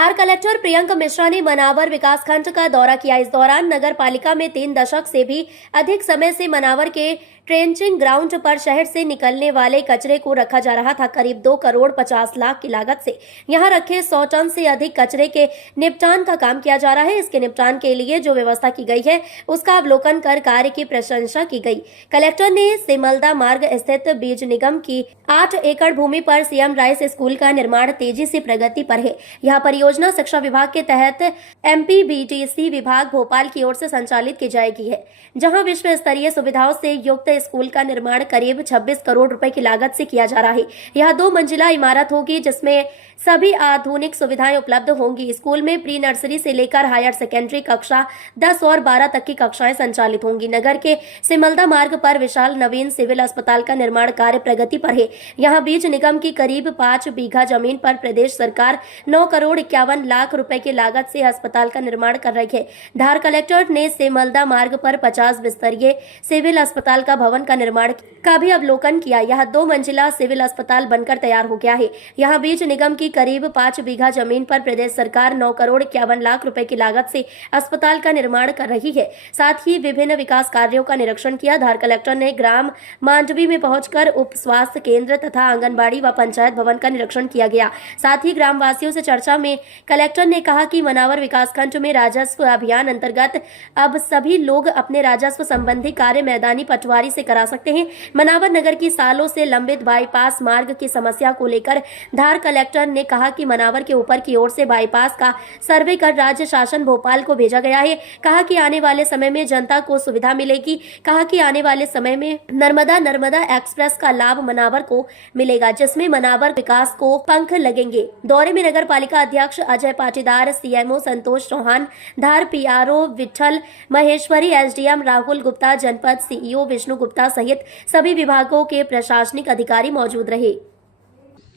धार collector Priyanka Mishra ने मनावर विकासखंड का दौरा किया। इस दौरान नगर पालिका में 3 दशक से भी अधिक समय से मनावर के ट्रेंचिंग ग्राउंड पर शहर से निकलने वाले कचरे को रखा जा रहा था। करीब 2 करोड़ 50 लाख की लागत से यहां रखे 100 टन से अधिक कचरे के निपटान का काम किया जा रहा है। इसके निपटान के लिए जो व्यवस्था की गई है उसका अवलोकन कर कार्य की प्रशंसा की गई। कलेक्टर ने सिमलदा मार्ग स्थित बीज निगम की 8 एकड़ भूमि पर सीएम राइस स्कूल का निर्माण तेजी से प्रगति पर है। यह परियोजना शिक्षा विभाग के तहत एमपीबीटीसी विभाग भोपाल की ओर से संचालित की जाएगी है, जहां विश्व स्तरीय सुविधाओं से युक्त स्कूल का निर्माण करीब 26 करोड़ रुपए की लागत से किया जा रहा है। यह 2 मंजिला इमारत होगी जिसमें सभी आधुनिक सुविधाएं उपलब्ध होंगी। स्कूल में प्री नर्सरी से लेकर हायर सेकेंडरी कक्षा 10 और 12 तक की कक्षाएं संचालित होंगी। नगर के सिमलदा मार्ग पर विशाल नवीन सिविल अस्पताल का निर्माण कार्य प्रगति पर है। यहां बीज निगम की करीब 5 बीघा जमीन पर प्रदेश सरकार 9 करोड़ 51 लाख रुपए की लागत से अस्पताल का निर्माण कर रही है। धार कलेक्टर ने सिमलदा मार्ग पर 50 बिस्तरीय सिविल अस्पताल का भवन का निर्माण का भी अवलोकन किया। यह 2 मंजिला सिविल अस्पताल बनकर तैयार हो गया है। यहाँ बीज निगम की करीब 5 बीघा जमीन पर प्रदेश सरकार 9 करोड़ 51 लाख रुपए की लागत से अस्पताल का निर्माण कर रही है। साथ ही विभिन्न विकास कार्यों का निरीक्षण किया। धार कलेक्टर ने ग्राम मांडवी में पहुंचकर उप स्वास्थ्य केंद्र तथा आंगनबाड़ी व पंचायत भवन का निरीक्षण किया गया। साथ ही ग्रामवासियों से चर्चा में कलेक्टर ने कहा कि मनावर विकासखंड में राजस्व अभियान अंतर्गत अब सभी लोग अपने राजस्व संबंधी कार्य मैदानी पटवारी से करा सकते हैं। मनावर नगर की सालों से लंबित बाईपास मार्ग की समस्या को लेकर धार कलेक्टर ने कहा कि मनावर के ऊपर की ओर से बाईपास का सर्वे कर राज्य शासन भोपाल को भेजा गया है। कहा कि आने वाले समय में जनता को सुविधा मिलेगी। कहा कि आने वाले समय में नर्मदा एक्सप्रेस का लाभ मनावर को मिलेगा, जिसमें मनावर विकास को पंख लगेंगे। दौरे में नगर पालिका अध्यक्ष अजय पाटीदार, सीएमओ संतोष चौहान, धार पीआरओ विठल महेश्वरी, एसडीएम राहुल गुप्ता, जनपद सीईओ विष्णु गुप्ता सहित सभी विभागों के प्रशासनिक अधिकारी मौजूद रहे।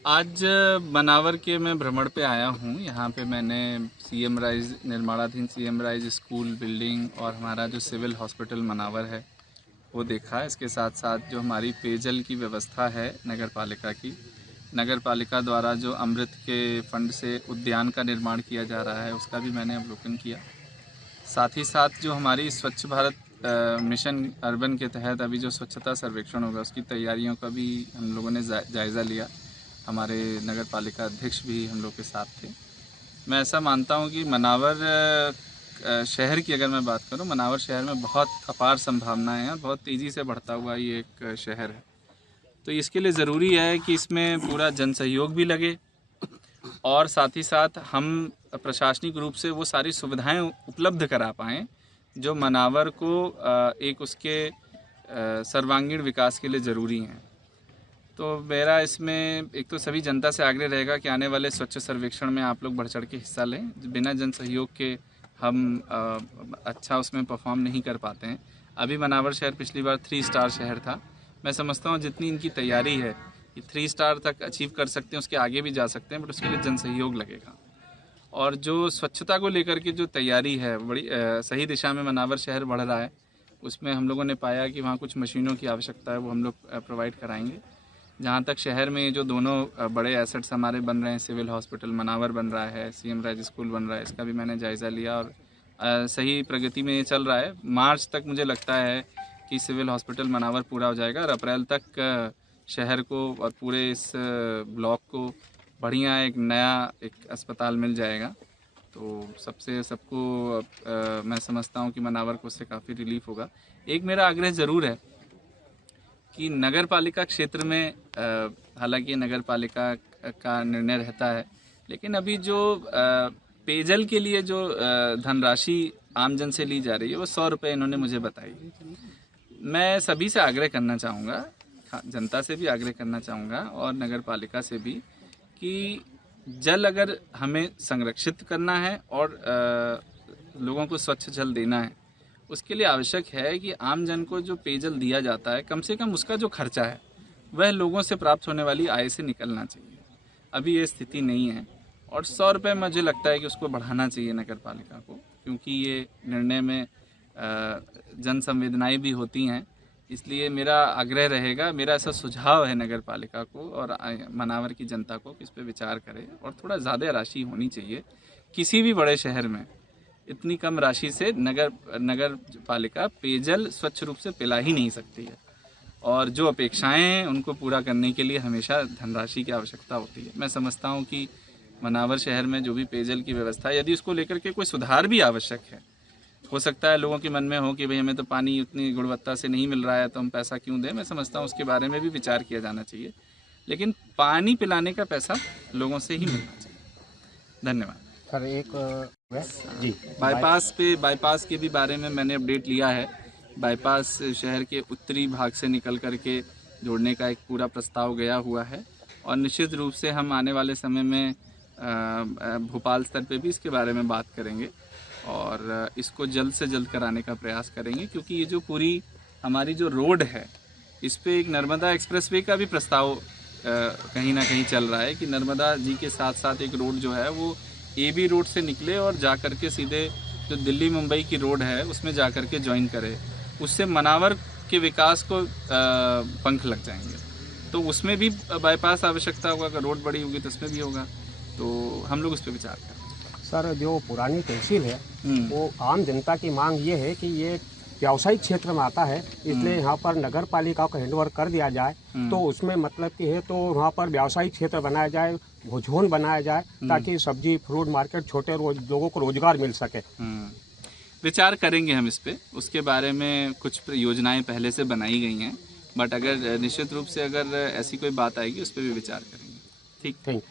आज मनावर के मैं भ्रमण पे आया हूँ। यहाँ पे मैंने सीएम राइज निर्माणाधीन सीएम राइज स्कूल बिल्डिंग और हमारा जो सिविल हॉस्पिटल मनावर है वो देखा। इसके साथ साथ जो हमारी पेयजल की व्यवस्था है नगर पालिका द्वारा जो अमृत के फंड से उद्यान का निर्माण किया जा रहा है उसका भी मैंने अवलोकन किया। साथ ही साथ जो हमारी स्वच्छ भारत मिशन अर्बन के तहत अभी जो स्वच्छता सर्वेक्षण होगा उसकी तैयारियों का भी हम लोगों ने जायज़ा लिया। हमारे नगर पालिका अध्यक्ष भी हम लोग के साथ थे। मैं ऐसा मानता हूं कि मनावर शहर की अगर मैं बात करूं, मनावर शहर में बहुत अपार संभावनाएं हैं, बहुत तेज़ी से बढ़ता हुआ ये एक शहर है। तो इसके लिए ज़रूरी है कि इसमें पूरा जन सहयोग भी लगे और साथ ही साथ हम प्रशासनिक रूप से वो सारी सुविधाएं उपलब्ध करा पाएँ जो मनावर को एक उसके सर्वांगीण विकास के लिए ज़रूरी हैं। तो मेरा इसमें एक तो सभी जनता से आग्रह रहेगा कि आने वाले स्वच्छ सर्वेक्षण में आप लोग बढ़ चढ़ के हिस्सा लें। बिना जन सहयोग के हम अच्छा उसमें परफॉर्म नहीं कर पाते हैं। अभी मनावर शहर पिछली बार 3 स्टार शहर था। मैं समझता हूँ जितनी इनकी तैयारी है कि 3 स्टार तक अचीव कर सकते हैं, उसके आगे भी जा सकते हैं, बट उसके लिए जन सहयोग लगेगा। और जो स्वच्छता को लेकर के जो तैयारी है बड़ी सही दिशा में मनावर शहर बढ़ रहा है। उसमें हम लोगों ने पाया कि वहाँ कुछ मशीनों की आवश्यकता है, वो हम लोग प्रोवाइड कराएंगे। जहाँ तक शहर में जो दोनों बड़े एसेट्स हमारे बन रहे हैं, सिविल हॉस्पिटल मनावर बन रहा है, सीएम राइज स्कूल बन रहा है, इसका भी मैंने जायज़ा लिया और सही प्रगति में ये चल रहा है। मार्च तक मुझे लगता है कि सिविल हॉस्पिटल मनावर पूरा हो जाएगा और अप्रैल तक शहर को और पूरे इस ब्लॉक को बढ़िया एक नया अस्पताल मिल जाएगा। तो सबको मैं समझता हूँ कि मनावर को उससे काफ़ी रिलीफ होगा। एक मेरा आग्रह ज़रूर है कि नगर पालिका क्षेत्र में हालांकि नगर पालिका का निर्णय रहता है, लेकिन अभी जो पेयजल के लिए जो धनराशि आमजन से ली जा रही है वो 100 रुपये इन्होंने मुझे बताई। मैं सभी से आग्रह करना चाहूँगा, जनता से भी आग्रह करना चाहूँगा और नगर पालिका से भी कि जल अगर हमें संरक्षित करना है और लोगों को स्वच्छ जल देना है, उसके लिए आवश्यक है कि आम जन को जो पेयजल दिया जाता है कम से कम उसका जो खर्चा है वह लोगों से प्राप्त होने वाली आय से निकलना चाहिए। अभी ये स्थिति नहीं है और 100 रुपये मुझे लगता है कि उसको बढ़ाना चाहिए नगर पालिका को, क्योंकि ये निर्णय में जन संवेदनाएँ भी होती हैं। इसलिए मेरा आग्रह रहेगा, मेरा ऐसा सुझाव है नगर पालिका को और मनावर की जनता को कि इस पर विचार करें और थोड़ा ज़्यादा राशि होनी चाहिए, किसी भी बड़े शहर में इतनी कम राशि से नगर पालिका पेयजल स्वच्छ रूप से पिला ही नहीं सकती है, और जो अपेक्षाएं हैं उनको पूरा करने के लिए हमेशा धनराशि की आवश्यकता होती है। मैं समझता हूं कि मनावर शहर में जो भी पेयजल की व्यवस्था है, यदि उसको लेकर के कोई सुधार भी आवश्यक है, हो सकता है लोगों के मन में हो कि भाई हमें तो पानी उतनी गुणवत्ता से नहीं मिल रहा है तो हम पैसा क्यों दें। मैं समझता हूँ उसके बारे में भी विचार किया जाना चाहिए, लेकिन पानी पिलाने का पैसा लोगों से ही मिलना चाहिए। धन्यवाद सर। एक जी बाईपास के भी बारे में मैंने अपडेट लिया है। बाईपास शहर के उत्तरी भाग से निकल करके जोड़ने का एक पूरा प्रस्ताव गया हुआ है, और निश्चित रूप से हम आने वाले समय में भोपाल स्तर पे भी इसके बारे में बात करेंगे और इसको जल्द से जल्द कराने का प्रयास करेंगे, क्योंकि ये जो पूरी हमारी जो रोड है इस पे एक नर्मदा एक्सप्रेसवे का भी प्रस्ताव कहीं ना कहीं चल रहा है कि नर्मदा जी के साथ साथ एक रोड जो है वो AB रोड से निकले और जा कर के सीधे जो दिल्ली मुंबई की रोड है उसमें जा कर के ज्वाइन करे। उससे मनावर के विकास को पंख लग जाएंगे, तो उसमें भी बाईपास आवश्यकता होगा। अगर रोड बड़ी होगी तो उसमें भी होगा, तो हम लोग उस पर विचार करें। सर, जो पुरानी तहसील है वो आम जनता की मांग ये है कि ये व्यावसायिक क्षेत्र में आता है, इसलिए यहाँ पर नगर पालिका को हैंडओवर कर दिया जाए। तो उसमें मतलब कि है तो वहाँ पर व्यावसायिक क्षेत्र बनाया जाए, जोन बनाया जाए, ताकि सब्जी फ्रूट मार्केट छोटे लोगों को रोजगार मिल सके। विचार करेंगे हम इस पे। उसके बारे में कुछ योजनाएं पहले से बनाई गई हैं, बट अगर निश्चित रूप से अगर ऐसी कोई बात आएगी उस पर भी विचार करेंगे। ठीक, थैंक यू।